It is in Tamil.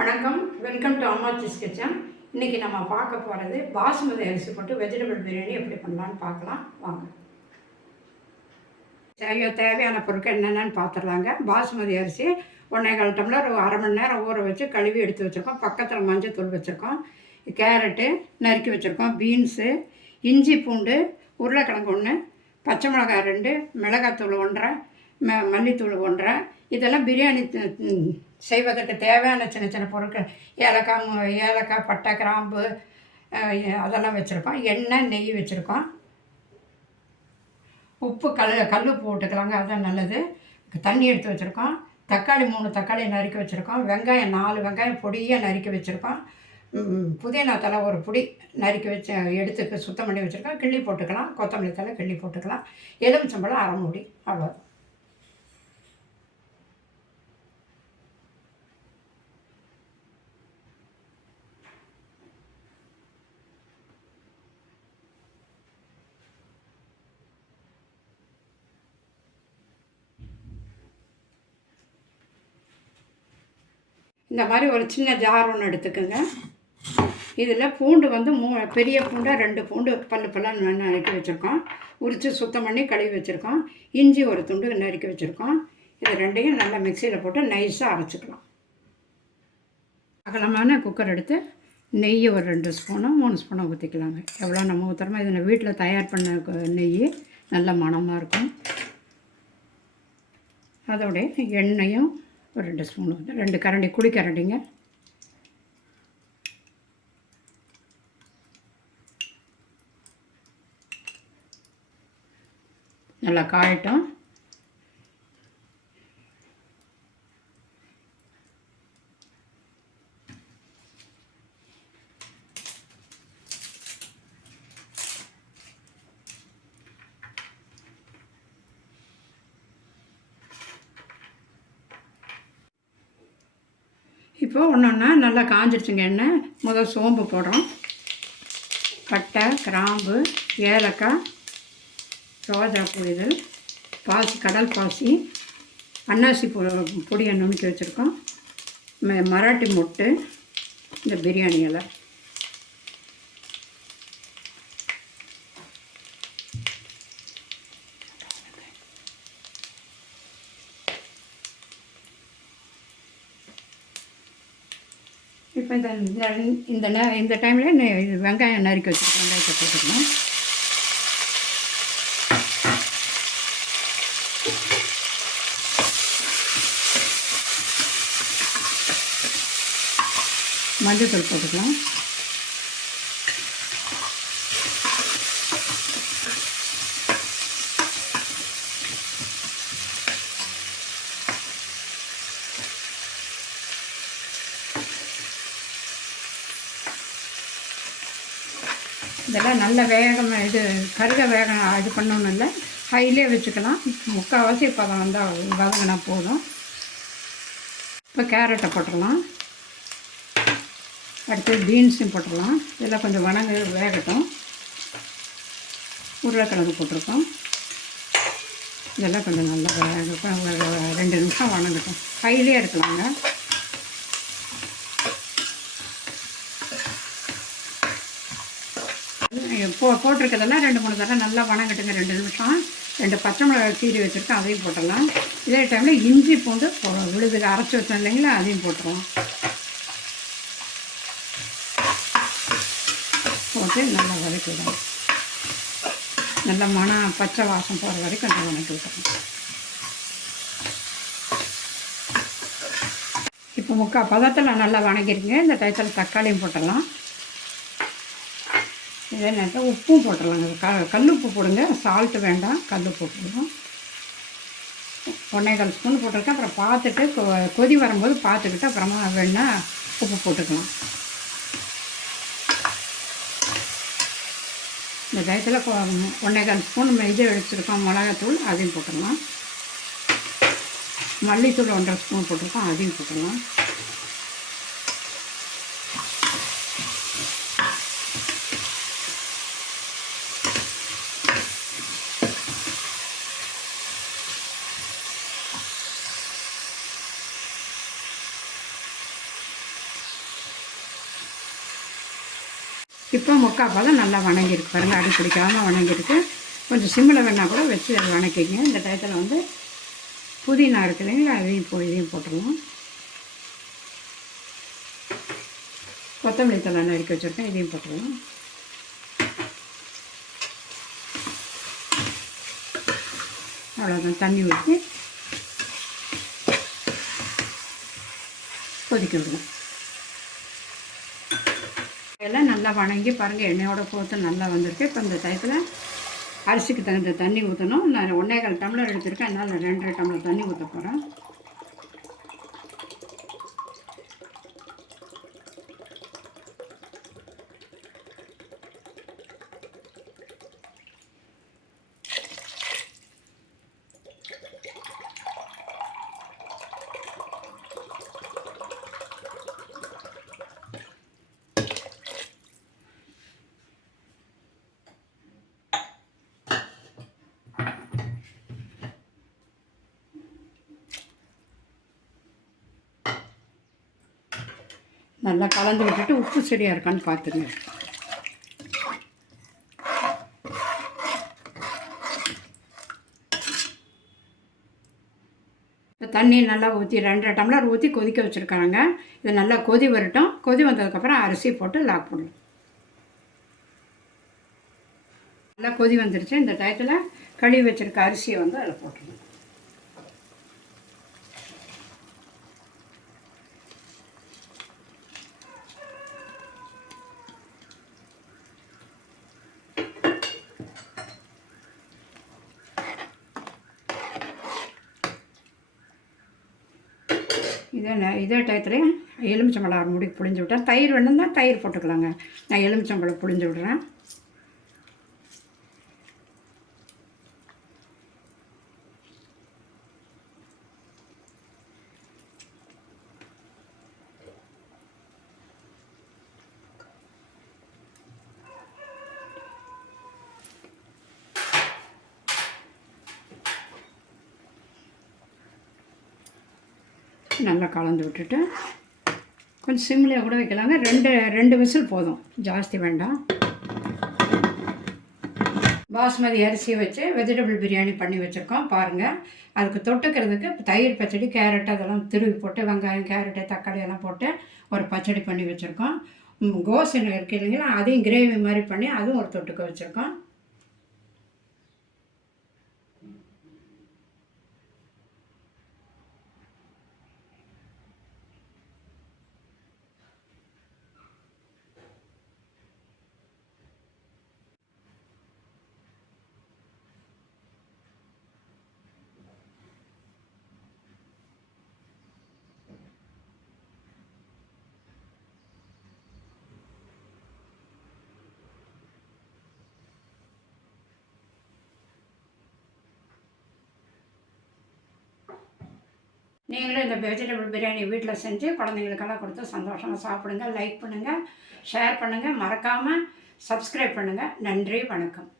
வணக்கம். வெல்கம் டு அம்மாச்சிஸ் கிச்சன் இன்றைக்கி நம்ம பார்க்க போகிறது பாசுமதி அரிசி போட்டு வெஜிடபிள் பிரியாணி எப்படி பண்ணலான்னு பார்க்கலாம். வாங்க. தேவையோ தேவையான பொருட்கள் என்னென்னு பார்த்துடலாங்க. பாசுமதி அரிசி ஒன்றே கால் டம்ளர் ஒரு அரை மணி நேரம் ஊற வச்சு கழுவி எடுத்து வச்சுருக்கோம். பக்கத்தில் மஞ்சள் தூள் வச்சுருக்கோம். கேரட்டு நறுக்கி வச்சுருக்கோம். பீன்ஸு இஞ்சி பூண்டு உருளைக்கிழங்கு ஒன்று பச்சை மிளகாய் ரெண்டு மிளகாத்தூள் ஒன்றரை ம மல்லித்தூள் ஒன்றரை இதெல்லாம் பிரியாணி செய்வதற்கு தேவையான சின்ன சின்ன பொருட்கள். ஏலக்காய் ஏலக்காய் பட்டை கிராம்பு அதெல்லாம் வச்சுருக்கோம். எண்ணெய் நெய் வச்சுருக்கோம். உப்பு கல் கல் உப்பு போட்டுக்கலாங்க. அதுதான் நல்லது. தண்ணி எடுத்து வச்சுருக்கோம். தக்காளி மூணு தக்காளி நறுக்கி வச்சுருக்கோம். வெங்காயம் நாலு வெங்காயம் பொடியாக நறுக்கி வச்சுருக்கோம். புதினா தலை ஒரு பொடி நறுக்கி வச்சு எடுத்து சுத்தம் பண்ணி வச்சுருக்கோம். கிள்ளி போட்டுக்கலாம். கொத்தமல்லி தலை கிள்ளி போட்டுக்கலாம். எலுமிச்சம்பழம் அரை மூடி. அவ்வளோ இந்த மாதிரி ஒரு சின்ன ஜார் ஒன்று எடுத்துக்கோங்க. இதில் பூண்டு வந்து மூ பெரிய பூண்டை ரெண்டு பூண்டு பல்லு பல்லாக நறுக்கி வச்சுருக்கோம். உரித்து சுத்தம் பண்ணி கழுவி வச்சுருக்கோம். இஞ்சி ஒரு துண்டு நறுக்கி வச்சுருக்கோம். இது ரெண்டையும் நல்லா மிக்சியில் போட்டு நைஸாக அரைச்சிக்கலாம். அகலமான குக்கர் எடுத்து நெய் ஒரு ரெண்டு ஸ்பூனும் மூணு ஸ்பூனும் ஊற்றிக்கலாங்க எவ்வளோ நம்ம ஊற்றுறோமோ இதில் வீட்டில் தயார் பண்ண நெய் நல்ல மணமாக இருக்கும். அதோடைய எண்ணெயும் ஒரு ரெண்டு ஸ்பூன் வந்து ரெண்டு கரண்டி குழி கரண்டிங்க. நல்லா காயட்டும். இப்போ ஒன்று ஒன்றா நல்லா காஞ்சிடுச்சுங்க எண்ணெய். முதல் சோம்பு போடுறோம். பட்டை கிராம்பு ஏலக்காய் ரோஜா இது பாசி கடல் பாசி அன்னாசி பொ பொடியை நுணுக்கி வச்சுருக்கோம். மராட்டி மொட்டு இந்த பிரியாணி எல்லாம் இப்போ இந்த இந்த இந்த டைமில் வெங்காயம் நறுக்கி வச்சுருக்கோம். வெங்காயத்தை போட்டுக்கலாம் மஞ்சள் போட்டுக்கலாம். இதெல்லாம் நல்ல வேகம் இது கருக வேகம் இது பண்ணணும் இல்லை. ஹைலே வச்சுக்கலாம். முக்கால்வாசி இப்போ வந்தால் வதங்கினா போதும். இப்போ கேரட்டை போட்டுடலாம். அடுத்து பீன்ஸும் போட்டுடலாம். இதெல்லாம் கொஞ்சம் வணங்க வேகட்டும். உருளைக்கிழங்கு போட்டிருக்கோம். இதெல்லாம் கொஞ்சம் நல்லா ரெண்டு நிமிஷம் வணங்கட்டும். ஹைலே இருக்கலாங்க போ போட்டிருக்கிறதெல்லாம் ரெண்டு மூணு தடவை நல்லா வணங்கட்டுங்க. ரெண்டு நிமிஷம். ரெண்டு பச்சை மிளகாய் கீரி வச்சுருக்கோம் அதையும் போட்டுடலாம். இதே டைமில் இஞ்சி பூண்டு விழுது அரைச்சி வச்சோம் இல்லைங்களா அதையும் போட்டுருவோம். போட்டு நல்லா வதக்கி விடணும் நல்லா மனம் பச்சை வாசம் போகிற வரைக்கும் நல்லா வதக்கி விட்டுறோம் இப்போ முக்கால் பதத்தில் நல்லா வணங்கிருங்க. இந்த டயத்தில் தக்காளியும் போட்டுடலாம். இதே நேரத்தில் உப்பும் போட்டுடலாங்க. க கல்லுப்பு போடுங்க. சால்ட்டு வேண்டாம். கல் போட்டுருவோம் ஒன்றே கால் ஸ்பூன் போட்டிருக்கேன். அப்புறம் பார்த்துட்டு கொ- கொதி வரும்போது பார்த்துக்கிட்டு அப்புறமா வேணா உப்பு போட்டுக்கலாம். இந்த டயத்தில் ஒன்றே கால் ஸ்பூன் இது வச்சுருக்கோம் மிளகாத்தூள் அதையும் போட்டுடலாம். மல்லித்தூள் ஒன்றரை ஸ்பூன் போட்டிருக்கோம். அதையும் போட்டுடலாம். இப்போ முக்கால் பதம் நல்லா வணங்கியிருக்கு. பாருங்கள் அடி பிடிக்காமல் வணங்கியிருக்கு. கொஞ்சம் சிம்மில் வேணால் கூட வச்சு வணக்கிங்க இந்த டயத்தில் வந்து புதினா இருக்கு இல்லைங்களா அதையும் போ இதையும் போட்டுருவோம். கொத்தமல்லி தலை நறுக்கி வச்சுருக்கேன் இதையும் போட்டுருவோம். அவ்வளோதான் தண்ணி ஊற்றி கொதிக்க விடுவோம். எல்லாம் நல்லா வணங்கி பாருங்கள் எண்ணெயோட போத்து நல்லா வந்திருக்கு. இப்போ இந்த டயத்தில் அரிசிக்கு தகுந்த தண்ணி ஊற்றணும் நான் ஒன்றேகால் டம்ளர் எடுத்திருக்கேன். அதனால் ரெண்டரை டம்ளர் தண்ணி ஊற்ற போகிறேன் நல்லா கலந்து விட்டுட்டு உப்பு சரியாக இருக்கான்னு பார்த்துங்க. இப்போ தண்ணி நல்லா ஊற்றி ரெண்டரை டம்ளர் ஊற்றி கொதிக்க வச்சுருக்காங்க. இது நல்லா கொதி வரட்டும். கொதி வந்ததுக்கப்புறம் அரிசி போட்டு லாக் பண்ணலாம் நல்லா கொதி வந்துருச்சு. இந்த டயத்தில் கழுவி வச்சுருக்க அரிசியை வந்து அதில் போட்டுருணும் இதே இதே டயத்துலேயே எலுமிச்சம்பழம் அரை முடி புழிஞ்சு விட்டேன் தயிர் வேணும்னா தயிர் போட்டுக்கலாங்க. நான் எலுமிச்சம்பழம் புழிஞ்சு விடுறேன். நல்லா கலந்து விட்டுட்டு கொஞ்சம் சிம்லேயே கூட வைக்கலாங்க. ரெண்டு ரெண்டு விசில் போதும். ஜாஸ்தி வேண்டாம். பாஸ்மதி அரிசியை வச்சு வெஜிடபிள் பிரியாணி பண்ணி வச்சுருக்கோம். பாருங்கள் அதுக்கு தொட்டுக்கிறதுக்கு தயிர் பச்சடி கேரட் அதெல்லாம் திருவி போட்டு வெங்காயம் கேரட்டு தக்காளி எல்லாம் போட்டு ஒரு பச்சடி பண்ணி வச்சுருக்கோம். ம், கோஸ் இருக்கு இல்லைங்களா? அதையும் கிரேவி மாதிரி பண்ணி அதுவும் ஒரு தொட்டுக்க வச்சுருக்கோம். நீங்களும் இந்த வெஜிடபிள் பிரியாணி வீட்டில் செஞ்சு குழந்தைங்களுக்கெல்லாம் கொடுத்து சந்தோஷமாக சாப்பிடுங்க லைக் பண்ணுங்கள் ஷேர் பண்ணுங்கள் மறக்காமல் சப்ஸ்கிரைப் பண்ணுங்கள் நன்றி வணக்கம்.